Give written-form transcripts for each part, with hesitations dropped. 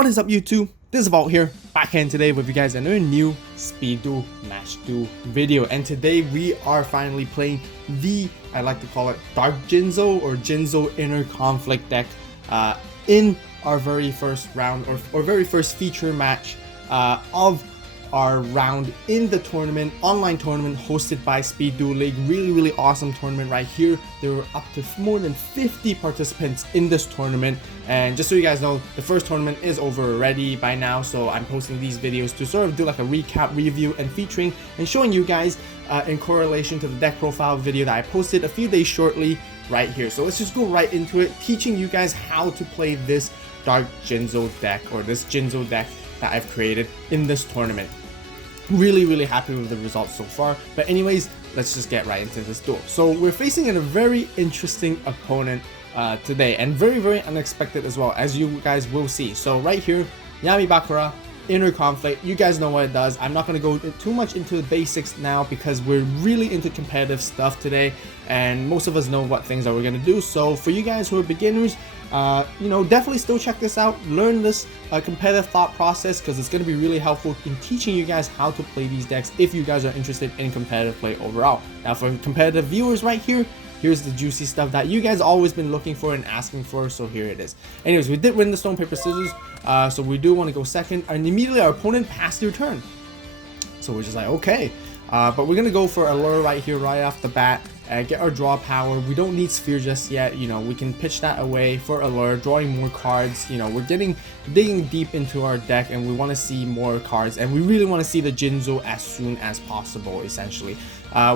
What is up, YouTube? This is AVAULT here, back in today with you guys another new Speed Duel Match Duel video. And today we are finally playing the, I like to call it Dark Jinzo or Jinzo Inner Conflict deck in our very first round or very first feature match of our round in the tournament, online tournament hosted by Speed Duel League. Really awesome tournament right here. There were up to more than 50 participants in this tournament, and just so you guys know, the first tournament is over already by now, so I'm posting these videos to sort of do like a recap, review, and featuring and showing you guys in correlation to the deck profile video that I posted a few days shortly right here. So let's just go right into it, teaching you guys how to play this Dark Jinzo deck, or this Jinzo deck that I've created in this tournament. Really happy with the results so far. But anyways, let's just get right into this duel. So we're facing a very interesting opponent today, and very unexpected as well, as you guys will see. So right here, Yami Bakura, Inner Conflict. You guys know what it does. I'm not going to go too much into the basics now because we're really into competitive stuff today, and most of us know what things that we're going to do. So for you guys who are beginners, you know, definitely still check this out, learn this competitive thought process, because it's going to be really helpful in teaching you guys how to play these decks if you guys are interested in competitive play overall. Now for competitive viewers right here, here's the juicy stuff that you guys always been looking for and asking for, so here it is. Anyways, we did win the stone paper scissors, so we do want to go second, and immediately our opponent passed their turn, so we're just like, okay, but we're gonna go for a lure right here right off the bat. Get our draw power. We don't need sphere just yet, you know, we can pitch that away for allure, drawing more cards. You know, we're digging deep into our deck, and we want to see more cards, and we really want to see the Jinzo as soon as possible. Essentially,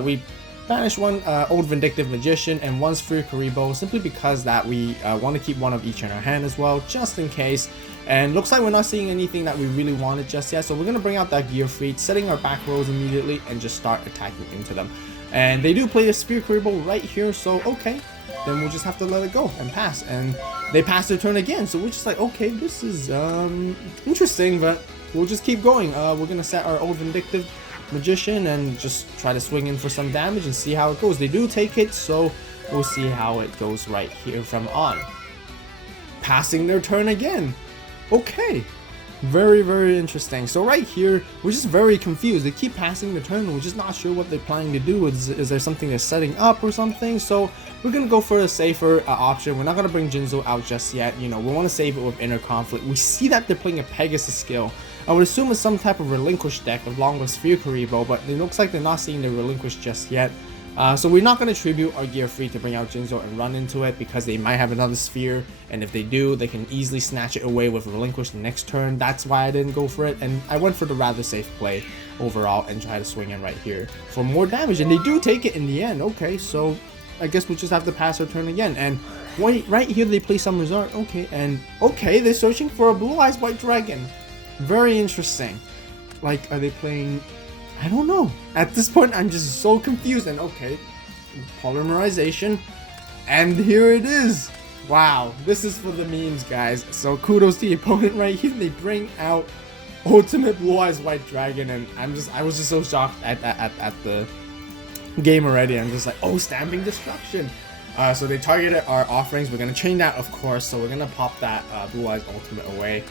we banish one Old Vindictive Magician and one Sphere Karibo, simply because that we want to keep one of each in our hand as well, just in case. And looks like we're not seeing anything that we really wanted just yet, so we're gonna bring out that Gear Fleet, setting our back rows immediately, and just start attacking into them. And they do play a Sphere Karibo right here, so okay, then we'll just have to let it go and pass. And they pass their turn again, so we're just like, okay, this is interesting, but we'll just keep going. We're gonna set our Old Vindictive Magician and just try to swing in for some damage and see how it goes. They do take it, so we'll see how it goes right here from on. Passing their turn again. Okay, very interesting. So right here, we're just very confused. They keep passing the turn, we're just not sure what they're planning to do. Is there something they're setting up or something? So we're gonna go for a safer option. We're not gonna bring Jinzo out just yet. You know, we want to save it with Inner Conflict. We see that they're playing a Pegasus skill. I would assume it's some type of Relinquished deck along with Sphere Karibo, but it looks like they're not seeing the Relinquished just yet. So we're not going to tribute our Gear Free to bring out Jinzo and run into it, because they might have another Sphere, and if they do, they can easily snatch it away with Relinquish the next turn. That's why I didn't go for it, and I went for the rather safe play overall and try to swing in right here for more damage, and they do take it in the end. Okay, so I guess we'll just have to pass our turn again. And wait, right here they play some resort. Okay, and okay, they're searching for a Blue Eyes White Dragon. Very interesting. Like, are they playing... I don't know. At this point, I'm just so confused. And okay, polymerization, and here it is. Wow, this is for the memes, guys. So kudos to the opponent right here. They bring out Ultimate Blue Eyes White Dragon, and I was just so shocked at the game already. I'm just like, oh, Stamping Destruction. So they targeted our offerings. We're gonna chain that, of course. So we're gonna pop that Blue Eyes Ultimate away.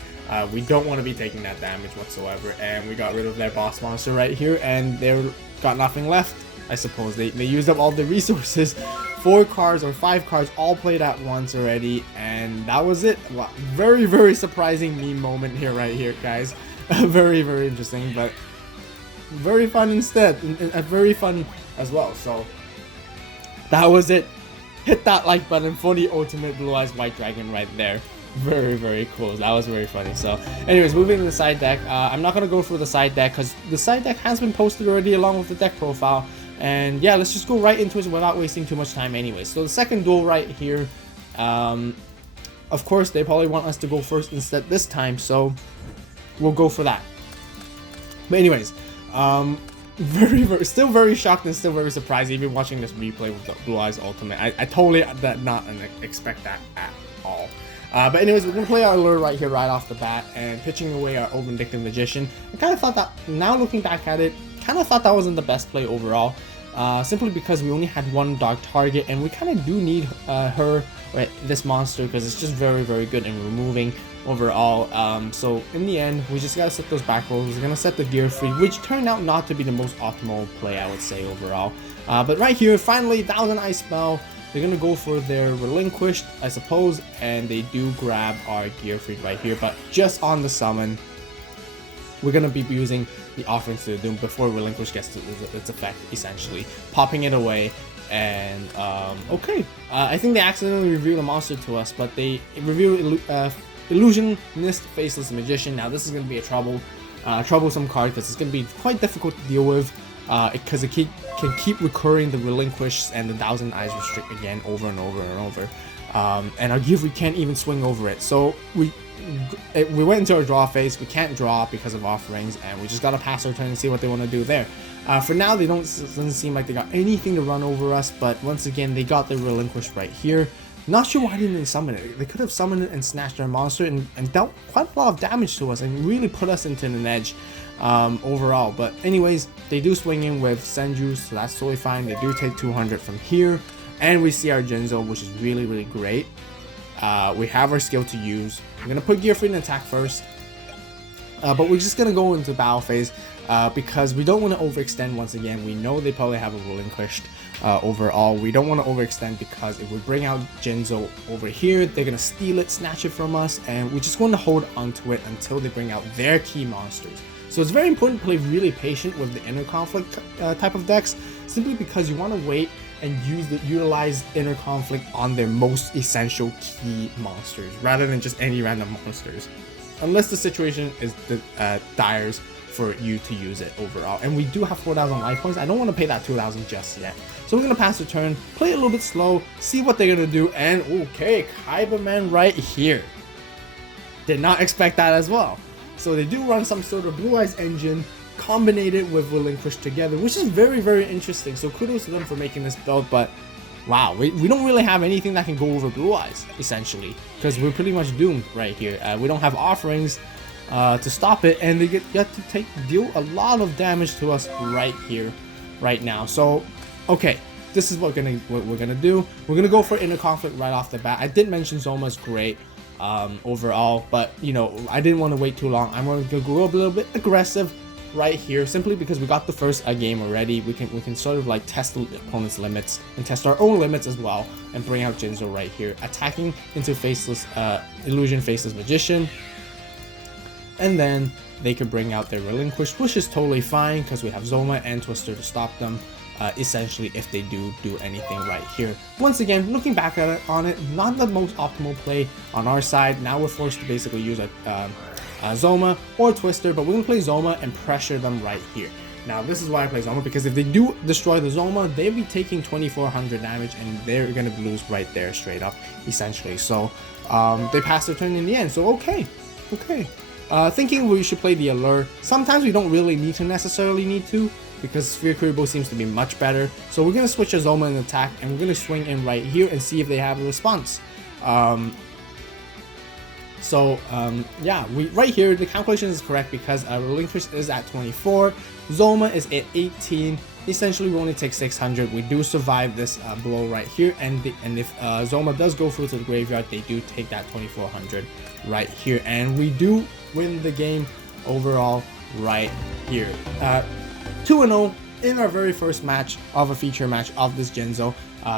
We don't want to be taking that damage whatsoever, and we got rid of their boss monster right here, and they got nothing left. I suppose they used up all the resources. 4 cards or 5 cards all played at once already, and that was it. Wow. Very surprising meme moment here right here, guys. Very interesting, but very fun instead, and very fun as well. So that was it. Hit that like button for the Ultimate Blue Eyes White Dragon right there. Very cool. That was very funny. So anyways, moving to the side deck. I'm not gonna go for the side deck because the side deck has been posted already along with the deck profile, and yeah, let's just go right into it without wasting too much time anyways. So the second duel right here, of course they probably want us to go first instead this time, so we'll go for that. But anyways, still very shocked and still very surprised even watching this replay with the Blue Eyes Ultimate. I totally did not expect that at all. But anyways, we're going to play our lure right here right off the bat, and pitching away our Old Vindictive Magician. I kind of thought that, now looking back at it, kind of thought that wasn't the best play overall. Simply because we only had one dark target, and we kind of do need her, right, this monster, because it's just very good in removing overall. So in the end, we just gotta set those back rolls. We're gonna set the gear free, which turned out not to be the most optimal play, I would say, overall. But right here, finally, 1000 Ice Spell. They're gonna go for their Relinquished, I suppose, and they do grab our gear free right here, but just on the summon, we're gonna be using the Offerings to the Doom before Relinquish gets to its effect, essentially popping it away. And okay, I think they accidentally revealed a monster to us, but they revealed Illusionist, Faceless Magician. Now this is gonna be a troublesome card because it's gonna be quite difficult to deal with, because it can keep recurring the Relinquish and the 1000 Eyes Restrict again over and over and over. And our gear, we can't even swing over it. So we went into our draw phase. We can't draw because of Offerings, and we just gotta pass our turn and see what they want to do there. For now, doesn't seem like they got anything to run over us, but once again, they got the Relinquish right here. Not sure why didn't they summon it. They could have summoned it and snatched our monster and dealt quite a lot of damage to us and really put us into an edge overall. But anyways, they do swing in with Senju, so that's totally fine. They do take 200 from here, and we see our Jinzo, which is really, really great. We have our skill to use. I'm gonna put gear free and attack first, but we're just gonna go into battle phase because we don't want to overextend. Once again, we know they probably have a Relinquished. Overall, we don't want to overextend because if we bring out Jinzo over here, they're gonna steal it, snatch it from us, and we just want to hold onto it until they bring out their key monsters. So it's very important to play really patient with the Inner Conflict type of decks, simply because you want to wait and utilize Inner Conflict on their most essential key monsters rather than just any random monsters, unless the situation is dire for you to use it overall. And we do have 4,000 life points. I don't want to pay that 2,000 just yet, so we're gonna pass the turn, play it a little bit slow, see what they're gonna do. And okay, Kaiba right here, did not expect that as well. So they do run some sort of Blue Eyes engine, combinate it with Relinquish together, which is very, very interesting. So kudos to them for making this build. But wow, we don't really have anything that can go over Blue Eyes, essentially, because we're pretty much doomed right here. We don't have Offerings to stop it, and they get to deal a lot of damage to us right here, right now. So okay, this is what we're gonna do. We're gonna go for Inner Conflict right off the bat. I did mention Zoma's great overall, but you know, I didn't want to wait too long. I'm going to go a little bit aggressive right here, simply because we got the first game already. We can sort of like test the opponent's limits and test our own limits as well, and bring out Jinzo right here, attacking into Faceless Faceless Magician, and then they could bring out their Relinquished, which is totally fine because we have Zoma and Twister to stop them. Essentially, if they do anything right here. Once again, looking back at it, not the most optimal play on our side. Now we're forced to basically use a Zoma or Twister, but we're gonna play Zoma and pressure them right here. Now this is why I play Zoma, because if they do destroy the Zoma, they'll be taking 2,400 damage, and they're gonna lose right there straight up, essentially. So they pass their turn in the end. So okay. Thinking we should play the Allure. Sometimes we don't really necessarily need to, because Sphere Kuribo seems to be much better. So we're going to switch a Zoma in attack, and we're going to swing in right here and see if they have a response. Yeah, right here, the calculation is correct because Relinquish is at 24, Zoma is at 18. Essentially, we only take 600. We do survive this blow right here, and if Zoma does go through to the graveyard, they do take that 2,400 right here, and we do win the game overall right here. 2-0 in our very first match of a feature match of this Jinzo.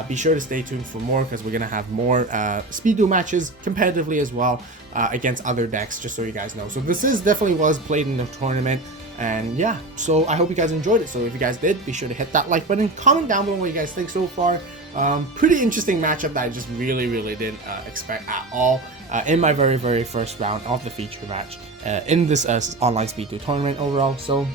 Be sure to stay tuned for more, because we're going to have more speed duel matches competitively as well against other decks, just so you guys know. So this definitely was played in the tournament, and yeah, so I hope you guys enjoyed it. So if you guys did, be sure to hit that like button, comment down below what you guys think so far. Pretty interesting matchup that I just really didn't expect at all in my very first round of the feature match in this online speed duel tournament overall. So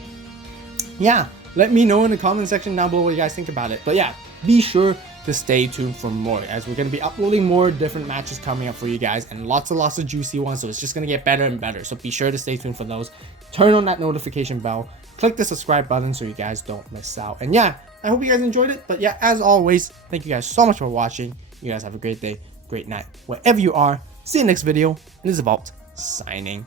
yeah, let me know in the comment section down below what you guys think about it. But yeah, be sure to stay tuned for more, as we're going to be uploading more different matches coming up for you guys, and lots of juicy ones. So it's just going to get better and better, so be sure to stay tuned for those. Turn on that notification bell, click the subscribe button so you guys don't miss out. And yeah, I hope you guys enjoyed it. But yeah, as always, thank you guys so much for watching. You guys have a great day, great night, wherever you are. See you next video, and this is AVAULT signing